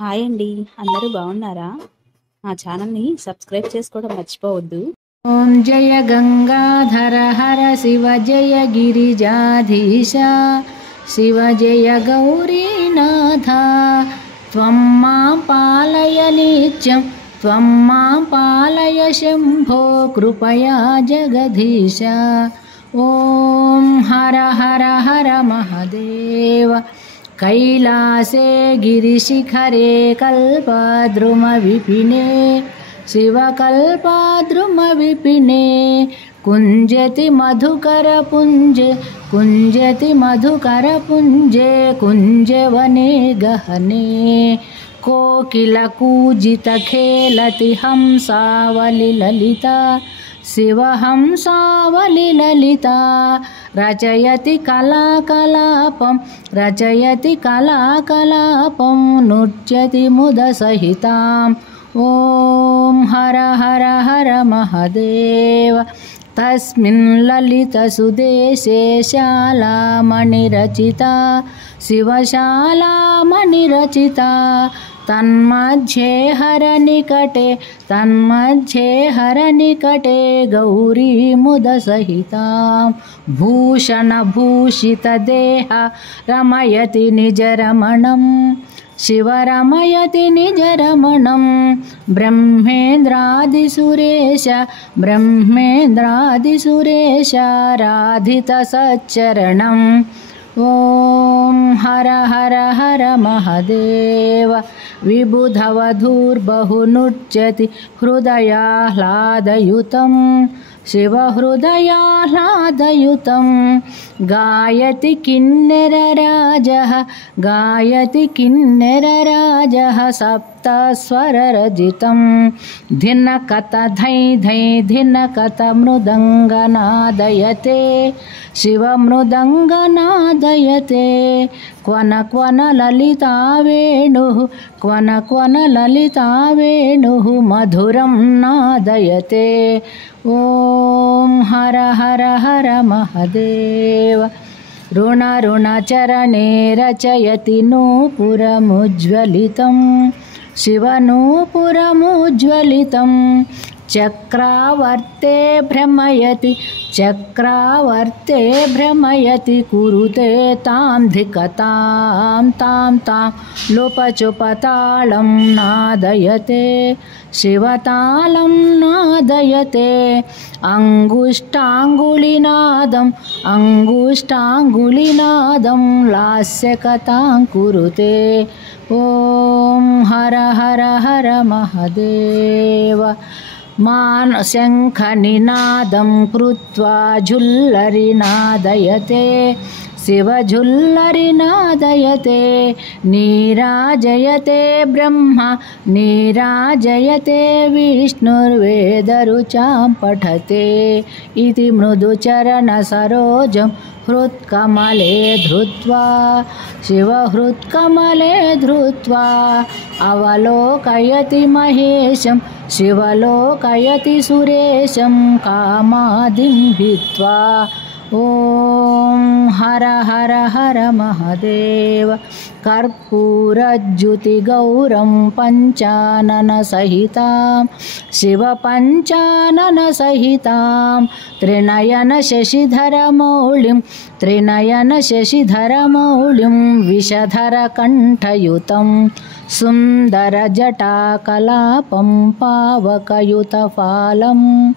Hi అండి. అందరూ బాగున్నారా? మా ఛానల్‌ని సబ్స్క్రైబ్ చేసుకోవడం మర్చిపోవద్దు. ఓం జయ గంగాధర హర శివ జయ గిరిజాధీశ శివ జయ గౌరీనాథ త్వం మాం పాలయ నిత్యం త్వం మాం పాలయ శంభో కృపయా జగదీశ. ఓం హర హర హర మహదేవ. कैलासे गिरिशिखरे कल्पद्रुमविपिने शिवकल्पद्रुमविपिने कुञ्जति मधुकरपुञ्जे कुञ्जति मधुकरपुञ्जे कुञ्जवने गहने कोकिलकूजितखेलति हंसावलिललिता शिवहंसावलिललिता रचयति कलाकलापं नृत्यति मुदसहितां. ॐ हर हर हर महदेव. तस्मिन् ललितसुदेशे शालामणिरचिता शिवशालामणिरचिता तन्मध्ये हरनिकटे गौरी मुदसहितां. भूषणभूषितदेह रमयति निजरमणं शिवरमयति निजरमणं. ब्रह्मेन्द्रादिसुरेश ॐ हर हर हर महदेव. विबुधवधूर्बहुनृत्यति हृदयाह्लादयुतं शिवहृदयाह्लादयुतं. गायति किन्नरराजः सप्तस्वररजितं. धिनकत धै धै धिनकत मृदङ्गनादयते शिवमृदङ्गनादयते. क्वन क्वन ललिता वेणुः मधुरं नादयते. ॐ हर हर हर महदेव. ऋणचरणे रचयति नूपुरमुज्ज्वलितं शिवनूपुरमुज्ज्वलितं. चक्रावर्ते भ्रमयति कुरुते तां धिकतां तां लोपचुपतालं नादयते शिवतालं नादयते. अङ्गुष्ठाङ्गुलिनादं लास्यकथां कुरुते. ॐ हर हर हर महदेव. शङ्खनिनादं कृत्वा झुल्लरिनादयते शिवझुल्लरिनादयते. नीराजयते ब्रह्मा नीराजयते विष्णुर्वेदरुचां पठते इति मृदुचरणसरोजं हृत्कमले धृत्वा शिवहृत्कमले धृत्वा. अवलोकयति महेशं शिवलोकयति सुरेशं कामादिं हित्वा. ॐ हर हर हर महदेव. कर्पूरज्युतिगौरं पञ्चाननसहितां शिवपञ्चाननसहितां. त्रिनयनशशिधरमौलिं विषधरकण्ठयुतं. सुन्दरजटाकलापं पावकयुतफालं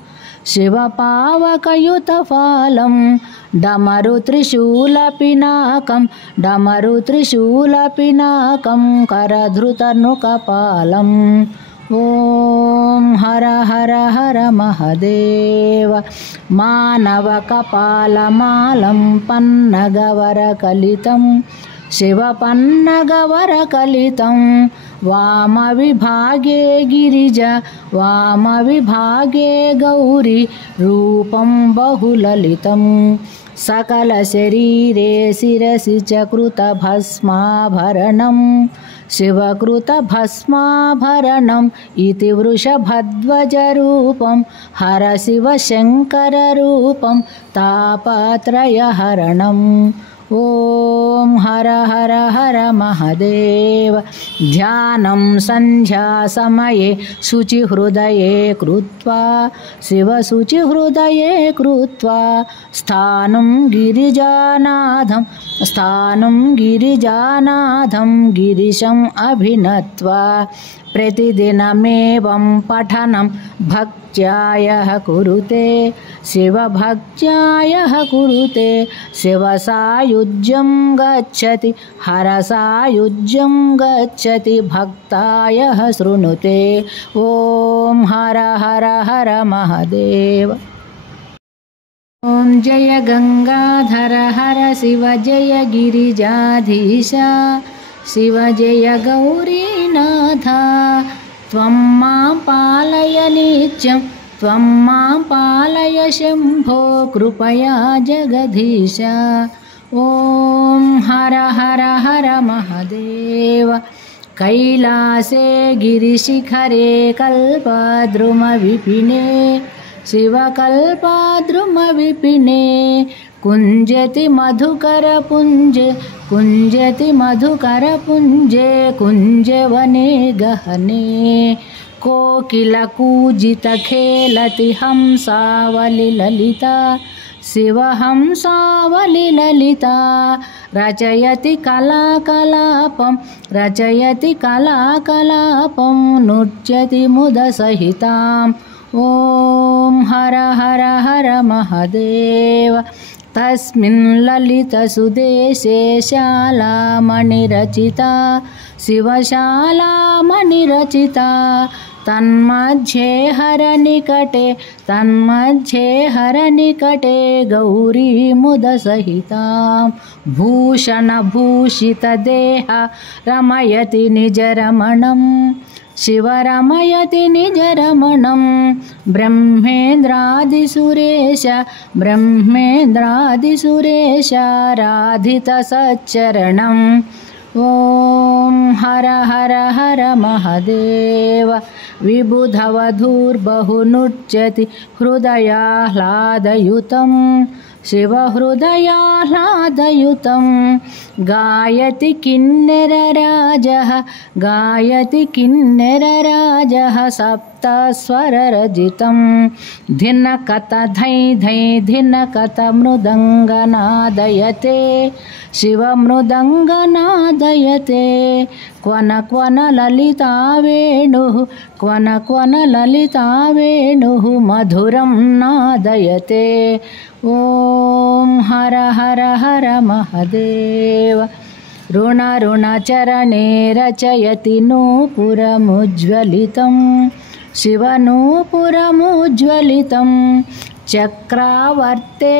शिवपावकयुतफालं. डमरुत्रिशूलपिनाकं करधृतनुकपालम्. ॐ हर हर हर महदेव. मानवकपालमालं पन्नगवरकलितं शिवपन्नगवरकलितं. वामविभागे गिरिजा वामविभागे गौरी रूपं बहुललितं. सकलशरीरे शिरसि च कृतभस्माभरणं शिवकृतभस्माभरणम् इति वृषभध्वजरूपं हरशिवशङ्कररूपं तापत्रयहरणम्. ॐ हर हर हर महादेव। ध्यानं सन्ध्यासमये शुचिहृदये कृत्वा शिवशुचिहृदये कृत्वा स्थानं गिरिजानाथं गिरिशम् अभिनत्वा प्रतिदिनमेवं पठनं भक्त्यायः कुरुते शिवभक्त्यायः कुरुते। शिवसायुज्यं गच्छति हरसायुज्यं गच्छति भक्तायः शृणुते। ॐ हर हर हर महादेव। ॐ जय गंगाधर हर शिव जय गिरिजाधीश शिव जय गौरीनाथ। त्वं मां पालय नित्यं त्वं मां पालय शम्भो कृपया जगदीश। ॐ हर हर हर महादेव। कैलासे गिरिशिखरे कल्पद्रुमविपिने शिवकल्पद्रुमविपिने कुञ्जति मधुकरपुञ्जे कुञ्जवने गहने। कोकिलकूजितखेलति हंसावलिललिता शिवहंसावलिललिता। रचयति कलाकलापं नृत्यति मुदसहिताम्। ॐ हर हर हर महादेव। तस्मिन् ललितसुदेशे शालामणिरचिता शिवशालामणिरचिता। तन्मध्ये हरनिकटे गौरी मुदसहितां। भूषणभूषितदेह रमयति निजरमणं शिवरमयति निजरमणं। ब्रह्मेन्द्रादिसुरेश ॐ हर हर हर महादेव। विबुधवधूर्बहुनृत्यति हृदयाह्लादयुतं शिवहृदयाह्लादयुतं। गायति किन्नरराजः सप्तस्वररजितं। धिनकत धै धै धिनकत मृदङ्गनादयते शिवमृदङ्गनादयते। क्वन ललिता वेणुः मधुरं नादयते। ॐ हर हर हर महादेव। ऋणचरणे रचयति नूपुरमुज्ज्वलितं शिवनूपुरमुज्ज्वलितं। चक्रावर्ते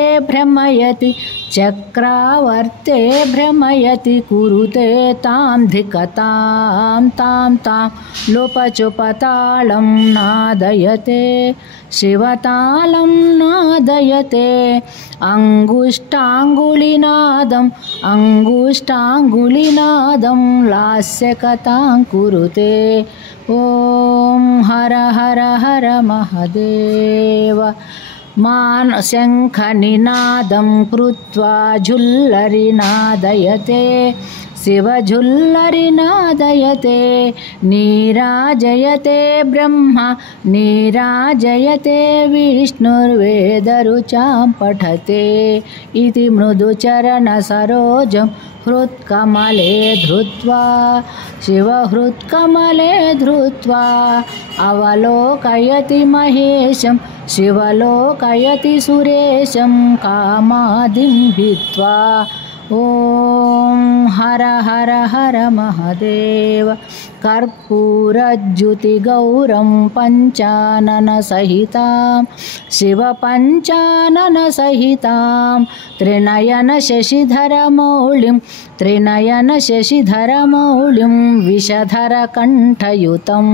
भ्रमयति कुरुते तां धिकतां तां लोपचुपतालं नादयते शिवतालं नादयते। अङ्गुष्ठाङ्गुलिनादं लास्यकथां कुरुते। ॐ हर हर हर महादेव। शङ्खनिनादं कृत्वा झुल्लरिनादयते शिवझुल्लरिनादयते। नीराजयते ब्रह्मा नीराजयते विष्णुर्वेदरुचां पठते। इति मृदुचरणसरोजं हृत्कमले धृत्वा शिवहृत्कमले धृत्वा। अवलोकयति महेशं शिवलोकयति सुरेशं कामादिं भित्त्वा। ॐ हर हर हर महादेव। कर्पूरज्युतिगौरं पञ्चाननसहितां शिवपञ्चाननसहितां। त्रिनयनशशिधरमौलिं विषधरकण्ठयुतं।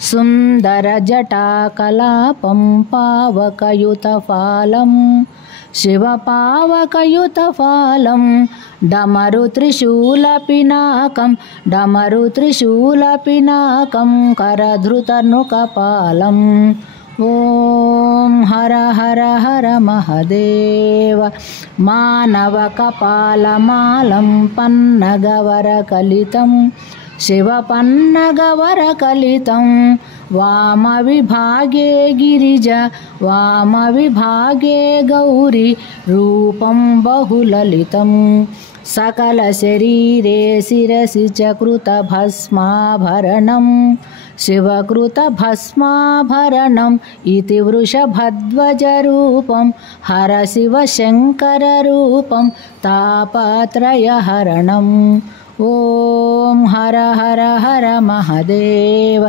सुन्दरजटाकलापं पावकयुतफालं शिवपावकयुतफालं। डमरुत्रिशूलपिनाकं करधृतनुकपालं। ఓం హర హర హర మహదేవ మానవకపాలమాలం పన్నగవరకలితం శివపన్నగవరకలితం వామవిభాగే గిరిజ వామవిభాగే గౌరీ రూపం బహులలితం सकलशरीरे शिरसि च कृतभस्माभरणं शिवकृतभस्माभरणम् इति वृषभध्वजरूपं हर शिवशङ्कररूपं तापत्रयहरणम् ॐ हर हर हर महदेव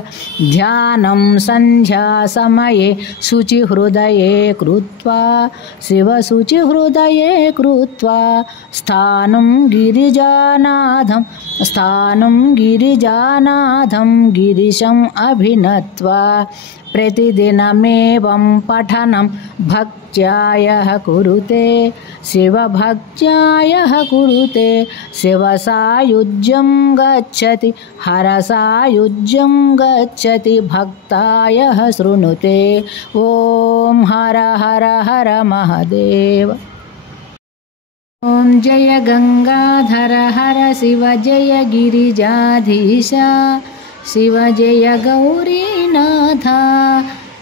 ध्यानं सन्ध्यासमये शुचिहृदये कृत्वा शिवशुचिहृदये कृत्वा स्थानं गिरिजानाथं गिरिशम् अभिनत्वा प्रतिदिनमेवं पठनं भक्त्यायः कुरुते शिवभक्त्यायः कुरुते शिवसायुज्यं गच्छति हरसायुज्यं गच्छति भक्तायः शृणुते ॐ हर हर हर महदेव ॐ जय गंगाधर हर शिव जय गिरिजाधीश शिव जय गौरीनाथ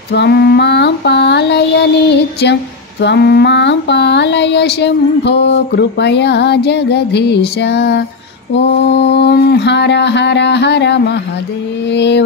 त्वं मां पालय नित्यं त्वं मां पालय शम्भो कृपया जगदीश ॐ हर हर हर महदेव।